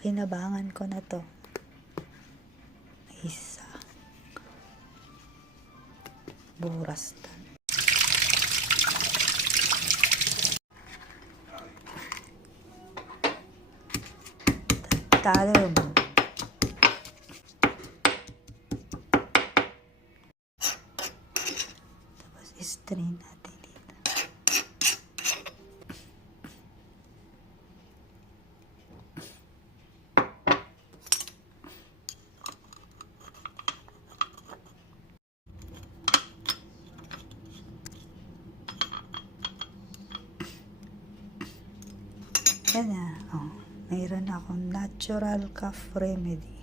Pakinabangan ko na to. Isa. Burastan. Talog. Tapos strain natin dito. Yan na. Oh, mayroon akong natural cough remedy.